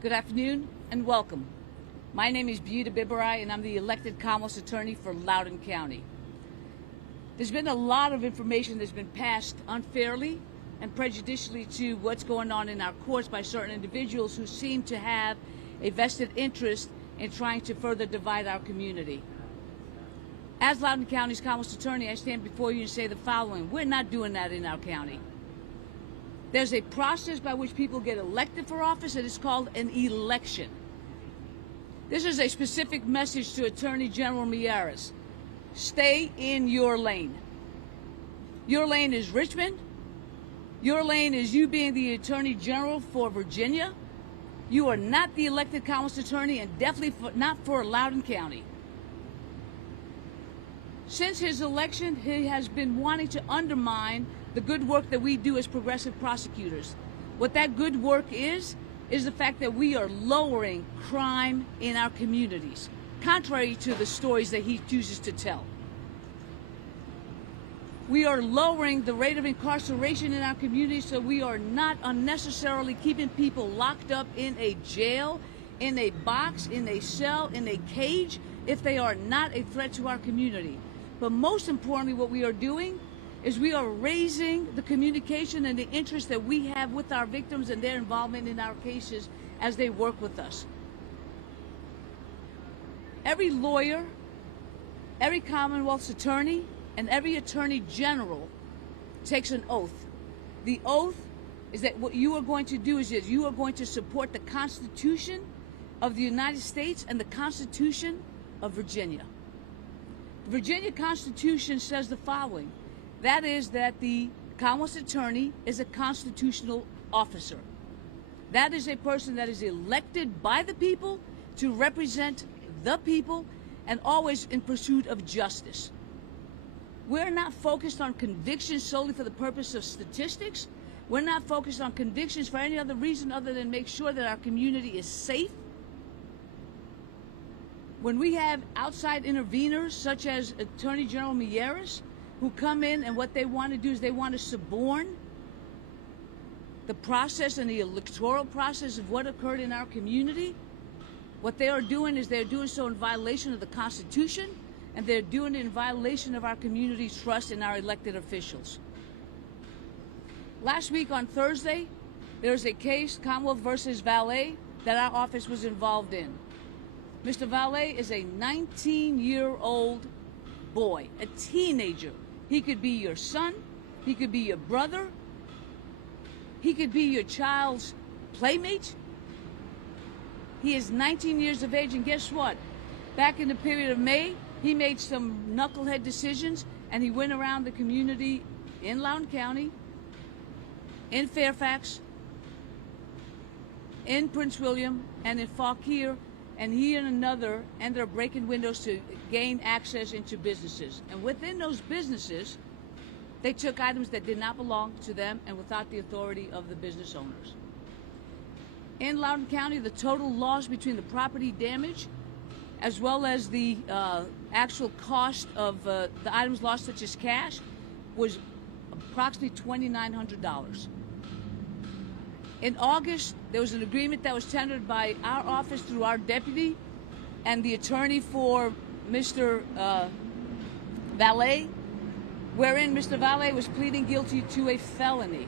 Good afternoon and welcome. My name is Buta Biberaj and I'm the elected Commonwealth attorney for Loudoun County. There's been a lot of information that's been passed unfairly and prejudicially to what's going on in our courts by certain individuals who seem to have a vested interest in trying to further divide our community. As Loudoun County's Commonwealth attorney, I stand before you and say the following: we're not doing that in our county. There's a process by which people get elected for office, and it's called an election. This is a specific message to Attorney General Miyares. Stay in your lane. Your lane is Richmond. Your lane is you being the Attorney General for Virginia. You are not the elected Commonwealth attorney, and definitely not for Loudoun County. Since his election, he has been wanting to undermine the good work that we do as progressive prosecutors. What that good work is the fact that we are lowering crime in our communities, contrary to the stories that he chooses to tell. We are lowering the rate of incarceration in our communities, so we are not unnecessarily keeping people locked up in a jail, in a box, in a cell, in a cage, if they are not a threat to our community. But most importantly, what we are doing is we are raising the communication and the interest that we have with our victims and their involvement in our cases as they work with us. Every lawyer, every Commonwealth's attorney, and every attorney general takes an oath. The oath is that what you are going to do is you are going to support the Constitution of the United States and the Constitution of Virginia. The Virginia Constitution says the following: that is, that the Commonwealth attorney is a constitutional officer. That is a person that is elected by the people to represent the people and always in pursuit of justice. We're not focused on convictions solely for the purpose of statistics. We're not focused on convictions for any other reason other than make sure that our community is safe. When we have outside interveners such as Attorney General Miyares, who come in and what they want to do is they want to suborn the process and the electoral process of what occurred in our community, what they are doing is they're doing so in violation of the Constitution, and they're doing it in violation of our community's trust in our elected officials. Last week on Thursday, there was a case, Commonwealth versus Valle, that our office was involved in. Mr. Valle is a 19-year-old boy, a teenager. He could be your son, he could be your brother, he could be your child's playmate. He is 19 years of age, and guess what? Back in the period of May, he made some knucklehead decisions, and he went around the community in Loudoun County, in Fairfax, in Prince William, and in Fauquier, and he and another ended up breaking windows to gain access into businesses. And within those businesses, they took items that did not belong to them and without the authority of the business owners. In Loudoun County, the total loss between the property damage as well as the actual cost of the items lost, such as cash, was approximately $2,900. In August, there was an agreement that was tendered by our office through our deputy and the attorney for Mr. Valle, wherein Mr. Valle was pleading guilty to a felony.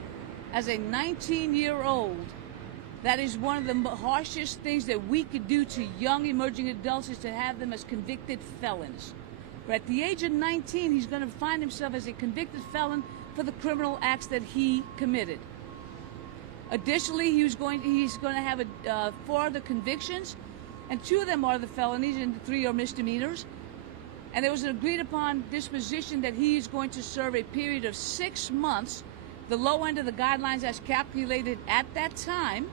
As a 19-year-old, that is one of the harshest things that we could do to young emerging adults, is to have them as convicted felons. But at the age of 19, he's going to find himself as a convicted felon for the criminal acts that he committed. Additionally, he's going to have 4 other convictions, and 2 of them are the felonies and 3 are misdemeanors. And there was an agreed upon disposition that he is going to serve a period of 6 months. The low end of the guidelines as calculated at that time,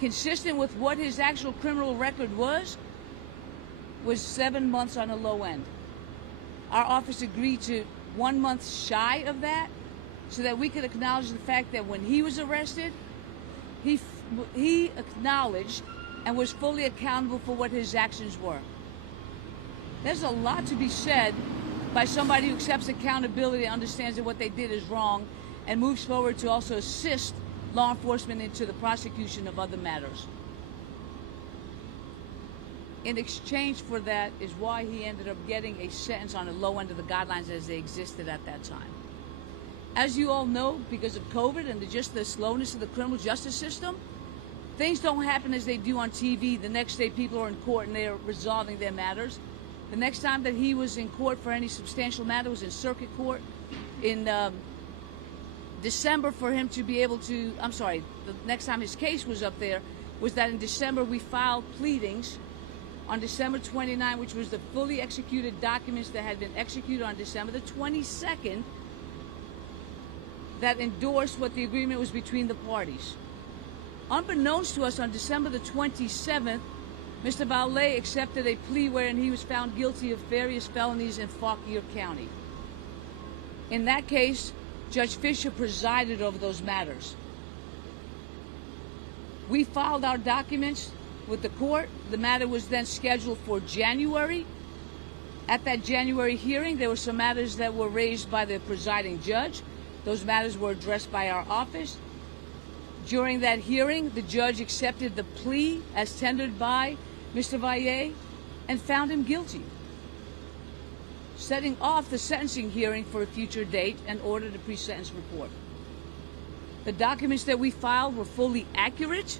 consistent with what his actual criminal record was 7 months on the low end. Our office agreed to 1 month shy of that, so that we could acknowledge the fact that when he was arrested, he acknowledged and was fully accountable for what his actions were. There's a lot to be said by somebody who accepts accountability, understands that what they did is wrong, and moves forward to also assist law enforcement into the prosecution of other matters. in exchange for that is why he ended up getting a sentence on the low end of the guidelines as they existed at that time. As you all know, because of COVID and just the slowness of the criminal justice system, things don't happen as they do on TV. The next day people are in court and they're resolving their matters. The next time that he was in court for any substantial matter was in circuit court in December for him to be able to, the next time his case was up there was that in December we filed pleadings on December 29, which was the fully executed documents that had been executed on December the 22nd that endorsed what the agreement was between the parties. Unbeknownst to us, on December the 27th, Mr. Valle accepted a plea wherein he was found guilty of various felonies in Fauquier County. In that case, Judge Fisher presided over those matters. We filed our documents with the court. The matter was then scheduled for January. At that January hearing, there were some matters that were raised by the presiding judge. Those matters were addressed by our office. During that hearing, the judge accepted the plea as tendered by Mr. Valle and found him guilty, setting off the sentencing hearing for a future date and ordered a pre-sentence report. The documents that we filed were fully accurate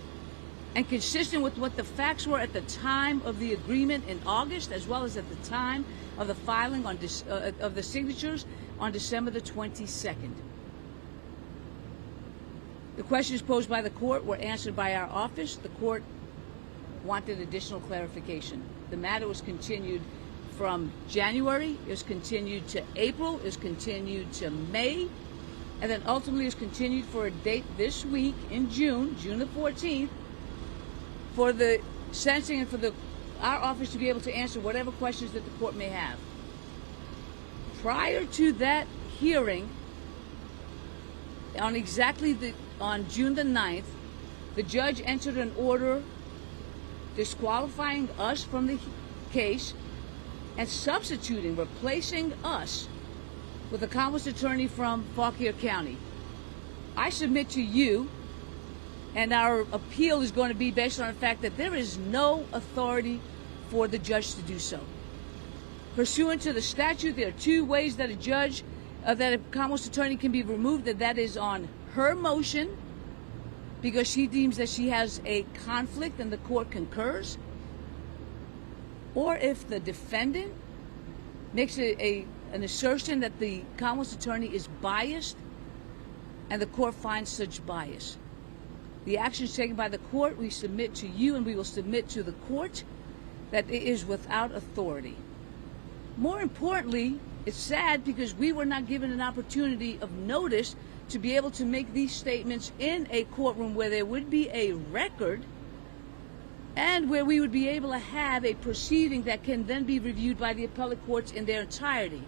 and consistent with what the facts were at the time of the agreement in August, as well as at the time of the filing of the signatures on December the 22nd. The questions posed by the court were answered by our office. The court wanted additional clarification. The matter was continued from January, it was continued to April, it was continued to May, and then ultimately it was continued for a date this week in June the 14th, for the sentencing and for our office to be able to answer whatever questions that the court may have. Prior to that hearing, on June the 9th, the judge entered an order disqualifying us from the case and replacing us with a Commonwealth attorney from Fauquier County. I submit to you, and our appeal is going to be based on the fact that there is no authority for the judge to do so. Pursuant to the statute, there are two ways that a Commonwealth attorney can be removed, and that is on her motion, because she deems that she has a conflict and the court concurs, or if the defendant makes an assertion that the Commonwealth attorney is biased and the court finds such bias. The actions taken by the court, we submit to you and we will submit to the court that it is without authority. More importantly, it's sad because we were not given an opportunity of notice to be able to make these statements in a courtroom where there would be a record and where we would be able to have a proceeding that can then be reviewed by the appellate courts in their entirety.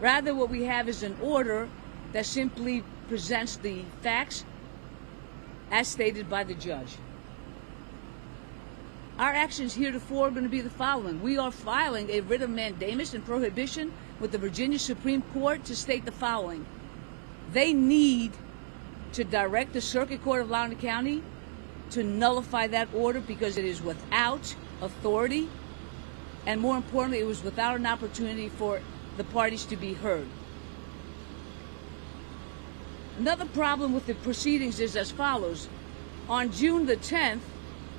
Rather, what we have is an order that simply presents the facts as stated by the judge. Our actions heretofore are going to be the following. We are filing a writ of mandamus and prohibition with the Virginia Supreme Court to state the following. They need to direct the Circuit Court of Loudoun County to nullify that order because it is without authority, and more importantly, it was without an opportunity for the parties to be heard. Another problem with the proceedings is as follows. On June the 10th,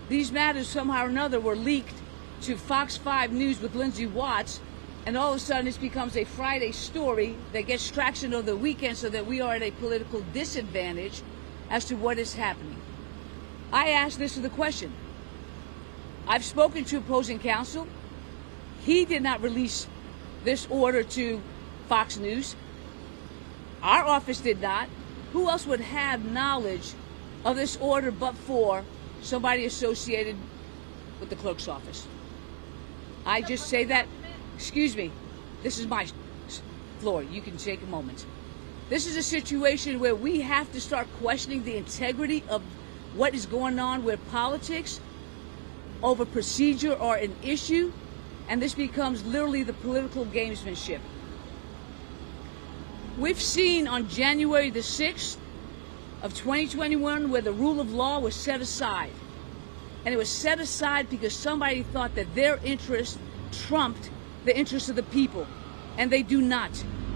these matters somehow or another were leaked to Fox 5 News with Lindsay Watts, and all of a sudden this becomes a Friday story that gets traction over the weekend so that we are at a political disadvantage as to what is happening. I ask this as the question. I've spoken to opposing counsel. He did not release this order to Fox News. Our office did not. Who else would have knowledge of this order but for somebody associated with the clerk's office? I just say that, excuse me, this is my floor. You can take a moment. This is a situation where we have to start questioning the integrity of what is going on, where politics over procedure are an issue, and this becomes literally the political gamesmanship. We've seen on January the 6th of 2021 where the rule of law was set aside. and it was set aside because somebody thought that their interest trumped the interests of the people, and they do not.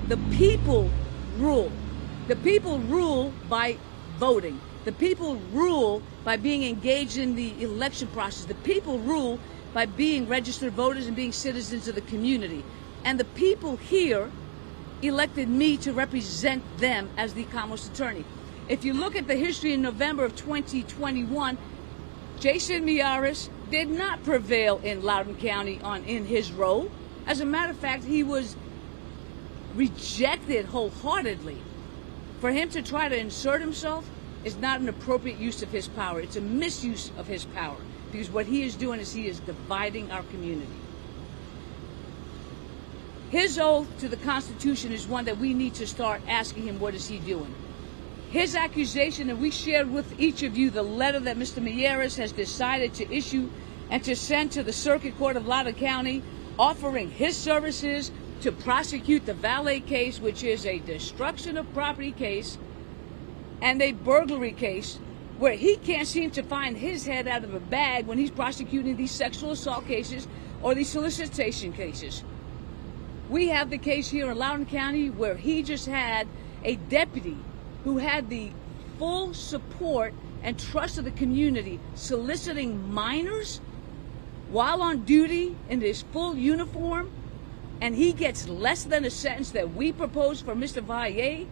The people rule. The people rule by voting. The people rule by being engaged in the election process. The people rule by being registered voters and being citizens of the community. And the people here elected me to represent them as the Commonwealth's attorney. If you look at the history in November of 2021, Jason Miyares did not prevail in Loudoun County in his role. As a matter of fact, he was rejected wholeheartedly. For him to try to insert himself is not an appropriate use of his power. It's a misuse of his power, because what he is doing is he is dividing our community. His oath to the Constitution is one that we need to start asking him, what is he doing? His accusation, and we shared with each of you the letter that Mr. Miyares has decided to issue and to send to the Circuit Court of Loudoun County, offering his services to prosecute the Valle case, which is a destruction of property case and a burglary case, where he can't seem to find his head out of a bag when he's prosecuting these sexual assault cases or these solicitation cases. We have the case here in Loudoun County where he just had a deputy who had the full support and trust of the community soliciting minors while on duty in his full uniform, and he gets less than a sentence that we proposed for Mr. Valle,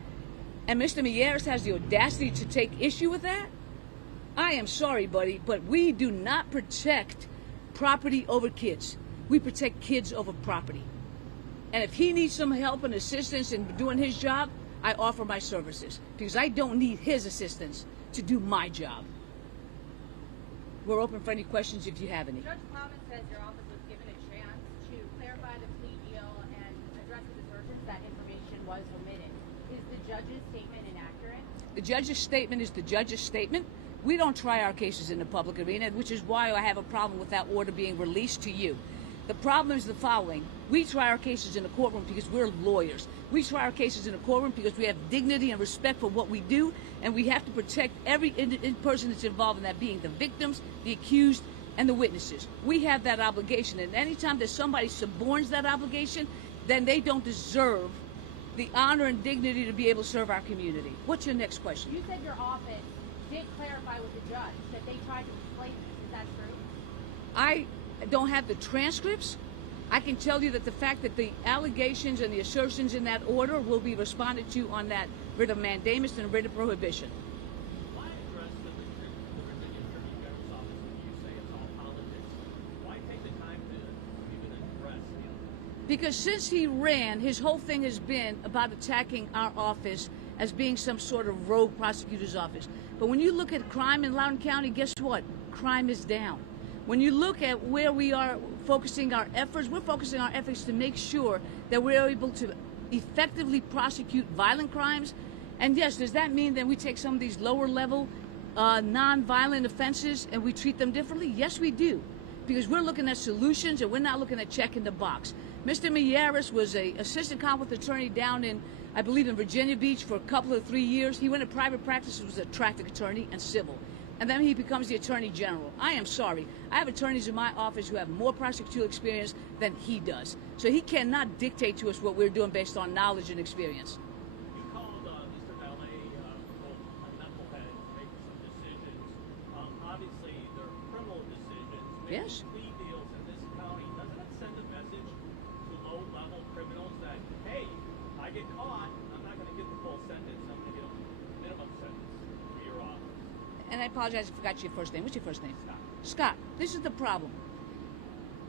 and Mr. Miyares has the audacity to take issue with that? I am sorry, buddy, but we do not protect property over kids. We protect kids over property. And if he needs some help and assistance in doing his job, I offer my services, because I don't need his assistance to do my job. We're open for any questions if you have any. Judge Plowman says your office was given a chance to clarify the plea deal and address the assertions that information was omitted. Is the judge's statement inaccurate? The judge's statement is the judge's statement. We don't try our cases in the public arena, which is why I have a problem with that order being released to you. The problem is the following. We try our cases in the courtroom because we're lawyers. We try our cases in the courtroom because we have dignity and respect for what we do, and we have to protect every person that's involved in that, being the victims, the accused, and the witnesses. We have that obligation, and anytime that somebody suborns that obligation, then they don't deserve the honor and dignity to be able to serve our community. What's your next question? You said your office did clarify with the judge that they tried to explain this. Is that true? I don't have the transcripts. I can tell you that the fact that the allegations and the assertions in that order will be responded to on that writ of mandamus and writ of prohibition. Why address the Virginia Attorney General's office when you say it's all politics? Why take the time to even address the Because since he ran, his whole thing has been about attacking our office as being some sort of rogue prosecutor's office. But when you look at crime in Loudoun County, guess what? Crime is down. When you look at where we are focusing our efforts, we're focusing our efforts to make sure that we're able to effectively prosecute violent crimes. And yes, does that mean that we take some of these lower level non-violent offenses and we treat them differently? Yes, we do. Because we're looking at solutions and we're not looking at checking the box. Mr. Miyares was an assistant Commonwealth attorney down in, I believe, in Virginia Beach for a couple of 3 years. He went to private practice, was a traffic attorney and civil. And then he becomes the Attorney General. I am sorry. I have attorneys in my office who have more prosecutorial experience than he does. So he cannot dictate to us what we're doing based on knowledge and experience. You called Mr. Valle a knucklehead making some decisions. Obviously, they're criminal decisions. Making Yes. plea deals in this county. Doesn't it send a message to low-level criminals that, hey, I get caught, I'm not going to get the full sentence. I'm going to get a minimum sentence for your office. And I apologize, I forgot your first name. What's your first name? Scott. Scott, this is the problem.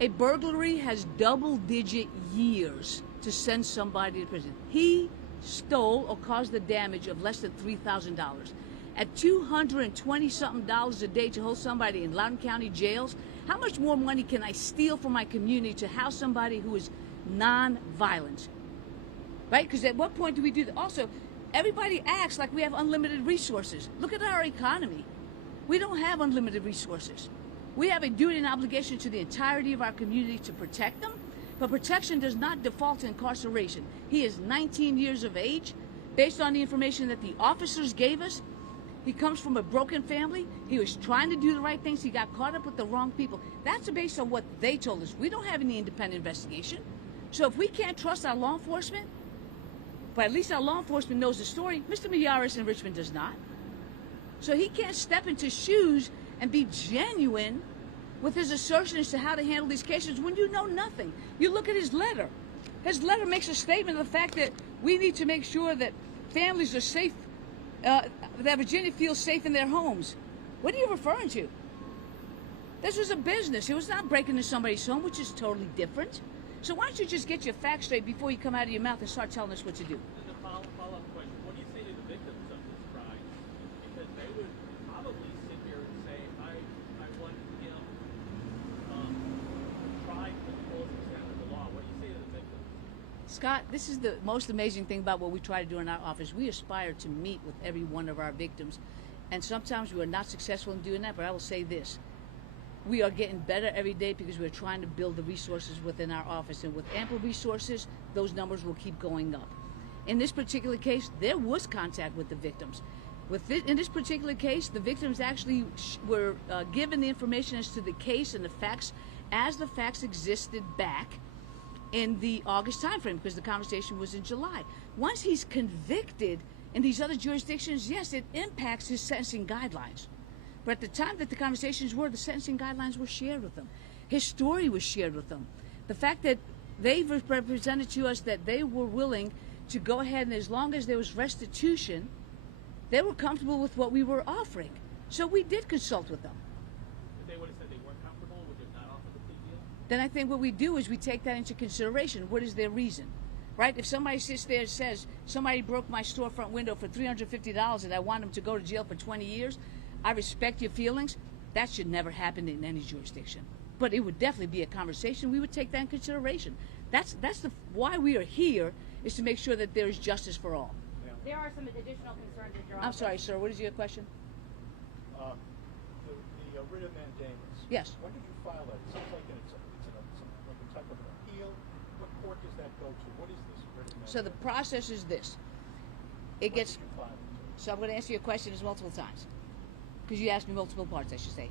A burglary has double-digit years to send somebody to prison. He stole or caused the damage of less than $3,000. At $220-something a day to hold somebody in Loudoun County jails, how much more money can I steal from my community to house somebody who is non-violent? Right? Because at what point do we do that? Also, everybody acts like we have unlimited resources. Look at our economy. We don't have unlimited resources. We have a duty and obligation to the entirety of our community to protect them, but protection does not default to incarceration. He is 19 years of age. Based on the information that the officers gave us, He comes from a broken family. He was trying to do the right things. He got caught up with the wrong people. That's based on what they told us. We don't have any independent investigation. So if we can't trust our law enforcement, but at least our law enforcement knows the story, Mr. Miyares in Richmond does not. So he can't step into shoes and be genuine with his assertion as to how to handle these cases when you know nothing. You look at his letter. His letter makes a statement of the fact that we need to make sure that families are safe, that Virginia feels safe in their homes. What are you referring to? This was a business. It was not breaking into somebody's home, which is totally different. So why don't you just get your facts straight before you come out of your mouth and start telling us what to do? And a follow-up question. What do you say to the victims of this crime? Because they would probably sit here and say, I want him tried for the fullest extent of the law. What do you say to the victims? Scott, this is the most amazing thing about what we try to do in our office. We aspire to meet with every one of our victims. And sometimes we are not successful in doing that, but I will say this. We are getting better every day because we're trying to build the resources within our office. And with ample resources, those numbers will keep going up. In this particular case, there was contact with the victims. In this particular case, the victims actually were given the information as to the case and the facts as the facts existed back in the August timeframe, because the conversation was in July. Once he's convicted in these other jurisdictions, yes, it impacts his sentencing guidelines. But at the time that the conversations were, the sentencing guidelines were shared with them. His story was shared with them. The fact that they represented to us that they were willing to go ahead, and as long as there was restitution, they were comfortable with what we were offering. So we did consult with them. If they would have said they weren't comfortable, would you have not offered the plea deal? Then I think what we do is we take that into consideration. What is their reason? Right? If somebody sits there and says, somebody broke my storefront window for $350 and I want them to go to jail for 20 years, I respect your feelings. That should never happen in any jurisdiction. But it would definitely be a conversation. We would take that in consideration. That's why we are here, is to make sure that there is justice for all. There are some additional concerns that your I'm office. sorry, sir. What is your question? The writ of mandamus. Yes. When did you file that? It sounds like it's like a type of an appeal. What court does that go to? What is this writ of mandamus? So the process is this. It When gets. did you file it? So I'm going to answer your question multiple times, because you asked me multiple parts, I should say.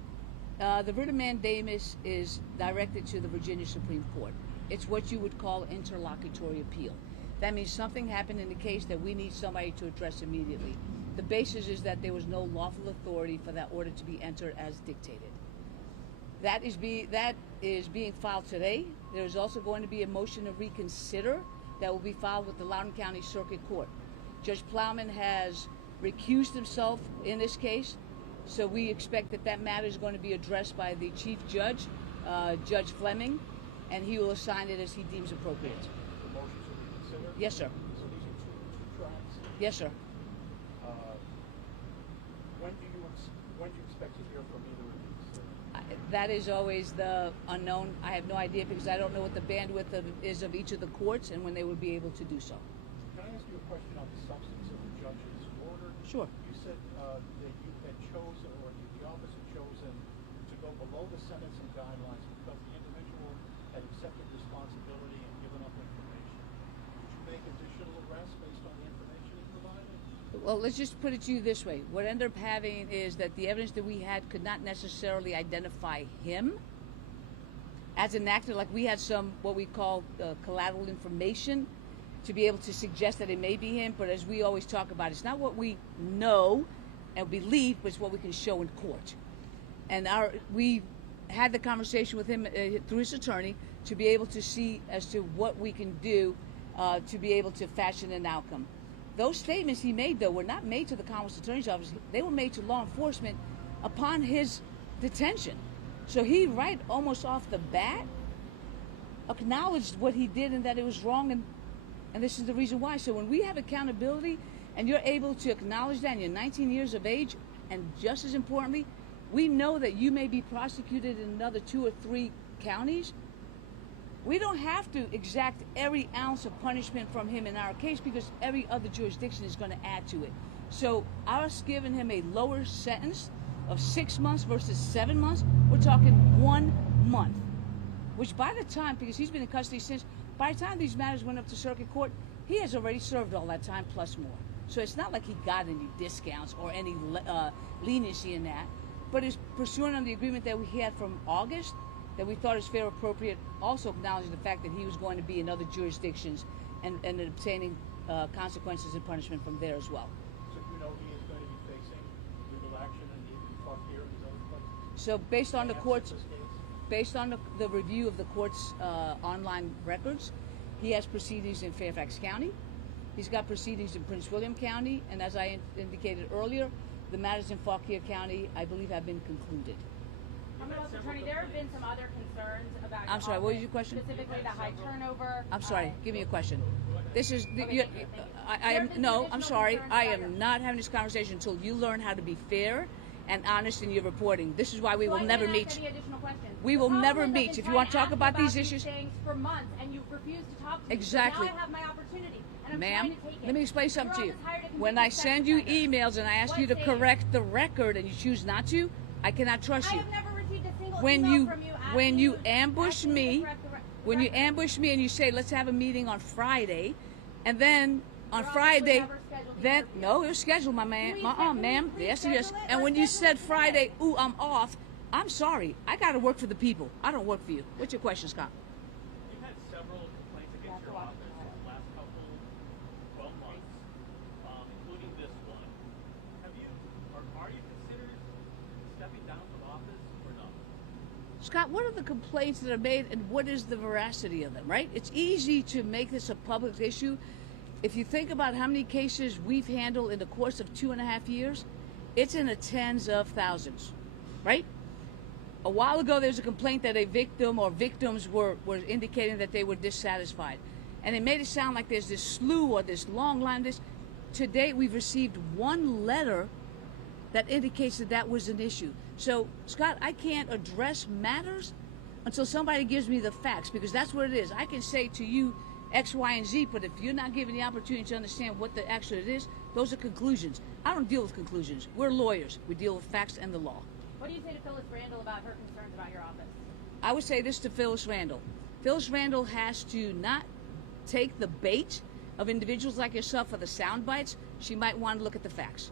The writ of mandamus is directed to the Virginia Supreme Court. It's what you would call interlocutory appeal. That means something happened in the case that we need somebody to address immediately. The basis is that there was no lawful authority for that order to be entered as dictated. That is being filed today. There is also going to be a motion to reconsider that will be filed with the Loudoun County Circuit Court. Judge Plowman has recused himself in this case, so we expect that that matter is going to be addressed by the Chief Judge, Judge Fleming, and he will assign it as he deems appropriate. The motion to reconsider? Yes, sir. So these are two tracks. Yes, sir. When do you expect to hear from either of these? That is always the unknown. I have no idea, because I don't know what the bandwidth is of each of the courts and when they would be able to do so. Can I ask you a question on the substance of the judge's order? Sure. You said that you had chosen, or the office had chosen, to go below the sentencing guidelines because the individual had accepted responsibility and given up information. Did you make additional arrests based on the information he provided? Well, let's just put it to you this way. What ended up having is that the evidence that we had could not necessarily identify him as an actor. Like, we had some, what we call collateral information to be able to suggest that it may be him. But as we always talk about, it's not what we know and believe, but it's what we can show in court. And we had the conversation with him through his attorney to be able to see as to what we can do to be able to fashion an outcome. Those statements he made, though, were not made to the Commonwealth Attorney's Office. They were made to law enforcement upon his detention. So he, right almost off the bat, acknowledged what he did and that it was wrong, and this is the reason why. So when we have accountability and you're able to acknowledge that, and you're 19 years of age, and just as importantly, we know that you may be prosecuted in another 2 or 3 counties, we don't have to exact every ounce of punishment from him in our case, because every other jurisdiction is going to add to it. So us giving him a lower sentence of 6 months versus 7 months, we're talking 1 month. Which by the time, because he's been in custody since, by the time these matters went up to circuit court, he has already served all that time plus more. So it's not like he got any discounts or any leniency in that. But it's pursuant on the agreement that we had from August that we thought is fair, appropriate, also acknowledging the fact that he was going to be in other jurisdictions and obtaining consequences and punishment from there as well. So you know he is going to be facing legal action in Fauquier and these other places? So based on the Absent court's, this case? based on the review of the court's online records, he has proceedings in Fairfax County. He's got proceedings in Prince William County, and as I indicated earlier, the matters in Fauquier County, I believe, have been concluded. Commonwealth Attorney, there have been some other concerns about your I'm sorry, what was office, your question? Specifically the high turnover. I'm sorry, give me a question. This is, Okay, you, thank you. I am, There have been no, some I'm additional sorry, concerns I about your- am not having this conversation until you learn how to be fair and honest in your reporting. This is why we So will I never can't meet. ask any additional questions. We The will problem never is I've meet. been If you trying want to talk ask about these these issues- things for months, and you refuse to talk to me. Exactly. So now I have my opportunity, and I'm Ma'am, trying to take it. let me explain something to Your you. office hired a When convicted I sex send you offender. emails and I ask What you to state? correct the record and you choose not to, I cannot trust I you. have never received a single When email you from you when asking you ambush asking to me, correct the when you record. ambush me and you say let's have a meeting on Friday, and then on Your office Friday, would never schedule the then interview. no, it was scheduled, my man, Please, ma'am. please Yes, it is. schedule it. And when Let's you schedule said it today. Friday, ooh, I'm off. I'm sorry. I got to work for the people. I don't work for you. What's your question, Scott? You've had several complaints against your office in the last couple 12 months, including this one. Have you, or are you considered stepping down from office or not? Scott, what are the complaints that are made and what is the veracity of them, right? It's easy to make this a public issue. If you think about how many cases we've handled in the course of 2.5 years, it's in the tens of thousands, right? A while ago, there was a complaint that a victim or victims were indicating that they were dissatisfied. And it made it sound like there's this slew or this long line. To date, we've received one letter that indicates that that was an issue. So, Scott, I can't address matters until somebody gives me the facts, because that's what it is. I can say to you X, Y, and Z, but if you're not given the opportunity to understand what the actual it is, those are conclusions. I don't deal with conclusions. We're lawyers. We deal with facts and the law. What do you say to Phyllis Randall about her concerns about your office? I would say this to Phyllis Randall. Phyllis Randall has to not take the bait of individuals like yourself for the sound bites. She might want to look at the facts.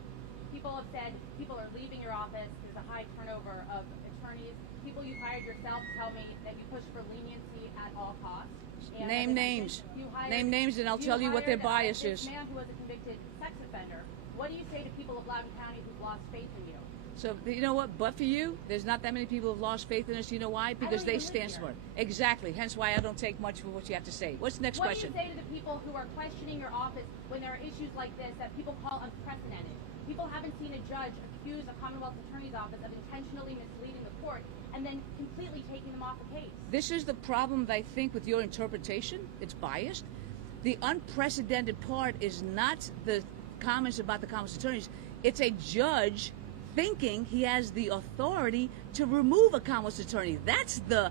People have said people are leaving your office. There's a high turnover of attorneys. People you've hired yourself tell me that you push for leniency at all costs. And Name as I names. mentioned, you hired- Name names and I'll tell you what their hired, bias this is. man who was a convicted sex offender. What do you say to people of Loudoun County who've lost faith in you? So, you know what? But for you, there's not that many people who've lost faith in us. You know why? Because don't they even live stand here. smart. Exactly. Hence why I don't take much for what you have to say. What's the next What question? do you say to the people who are questioning your office when there are issues like this that people call unprecedented? People haven't seen a judge accuse a Commonwealth Attorney's Office of intentionally misleading the court and then completely taking them off the case. This is the problem that I think with your interpretation. It's biased. The unprecedented part is not the comments about the Commonwealth attorneys. It's a judge thinking he has the authority to remove a Commonwealth attorney. That's the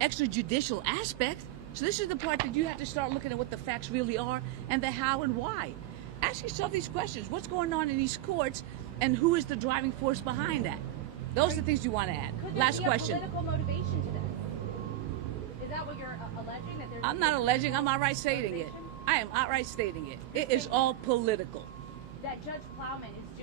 extrajudicial aspect. So this is the part that you have to start looking at what the facts really are and the how and why. Ask yourself these questions. What's going on in these courts and who is the driving force behind that? Those are the things you want to add. Could there Last be question. a political motivation to this? Is that what you're alleging? That there's I'm not alleging. I'm outright stating it. motivation? I am outright stating it. It is all political. That Judge Plowman is